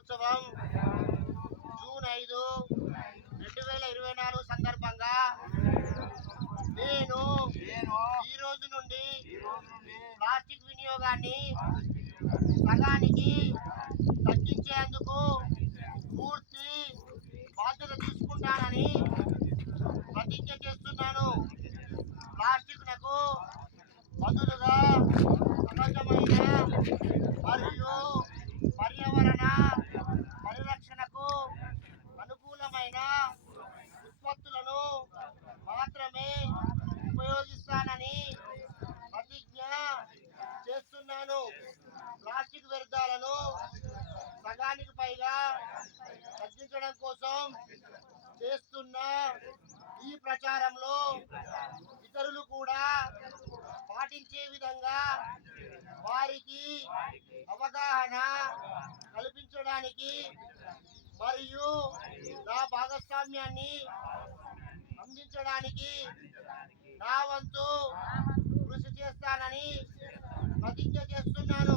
దినోత్సవం జూన్ ఐదు రెండు వేల ఇరవై నాలుగు సందర్భంగా నేను ఈ రోజు నుండి ప్లాస్టిక్ వినియోగాన్ని సగానికి తగ్గించేందుకు పూర్తి బాధ్యత తీసుకుంటానని ప్రతిజ్ఞ చేస్తున్నాను. ప్లాస్టిక్లకు బదులుగా ఉత్పత్తులను మాత్రమే ఉపయోగిస్తానని ప్రతిజ్ఞ చేస్తున్నాను. ప్లాస్టిక్ వ్యర్థాలను సగానికి పైగా తగ్గించడం కోసం చేస్తున్న ఈ ప్రచారంలో ఇతరులు కూడా పాటించే విధంగా వారికి అవగాహన కల్పించడానికి భాగస్వామ్యాన్ని అందించడానికి నా వంతు కృషి చేస్తానని ప్రతిజ్ఞ చేస్తున్నాను.